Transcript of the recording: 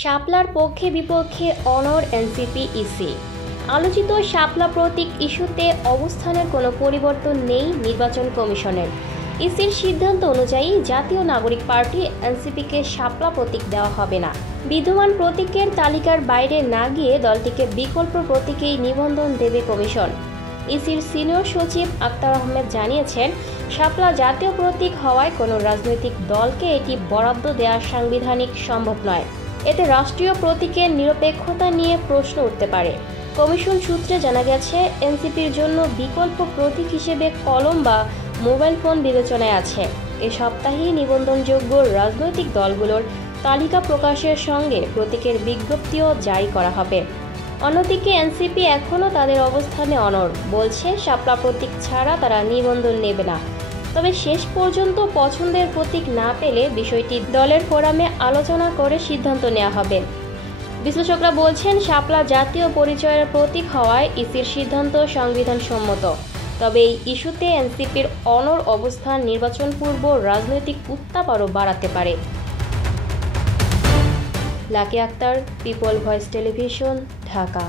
শাপলার পক্ষে বিপক্ষে অনড় এনসিপি ইসি। আলোচিত শাপলা প্রতীক ইস্যুতে অবস্থানের কোনো পরিবর্তন নেই নির্বাচন কমিশনের। ইসির সিদ্ধান্ত অনুযায়ী জাতীয় নাগরিক পার্টি এনসিপিকে শাপলা প্রতীক দেওয়া হবে না। বিদ্যমান প্রতীকের তালিকার বাইরে না গিয়ে দলটিকে বিকল্প প্রতীকেই নিবন্ধন দেবে কমিশন। ইসির সিনিয়র সচিব আক্তার আহমেদ জানিয়েছেন, শাপলা জাতীয় প্রতীক হওয়ায় কোনো রাজনৈতিক দলকে এটি বরাদ্দ দেওয়া সাংবিধানিক সম্ভব নয়। এতে রাষ্ট্রীয় প্রতীকের নিরপেক্ষতা নিয়ে প্রশ্ন উঠতে পারে। কমিশন সূত্রে জানা গেছে, এনসিপির জন্য বিকল্প প্রতীক হিসেবে কলম বা মোবাইল ফোন বিবেচনায় আছে। এ সপ্তাহেই নিবন্ধনযোগ্য রাজনৈতিক দলগুলোর তালিকা প্রকাশের সঙ্গে প্রতীকের বিজ্ঞপ্তিও জারি করা হবে। অন্যদিকে এনসিপি এখনও তাদের অবস্থানে অনড়, বলছে শাপলা প্রতীক ছাড়া তারা নিবন্ধন নেবে না। তবে শেষ পর্যন্ত পছন্দের প্রতীক না পেলে বিষয়টি দলের ফোরামে আলোচনা করে সিদ্ধান্ত নেওয়া হবে। বিশ্লেষকরা বলছেন, শাপলা জাতীয় পরিচয়ের প্রতীক হওয়ায় ইসির সিদ্ধান্ত সংবিধানসম্মত। তবে এই ইস্যুতে এনসিপির অনড় অবস্থান নির্বাচন পূর্ব রাজনৈতিক উত্তাপ আরও বাড়াতে পারে। Lucky Akter, people voice television, Dhaka.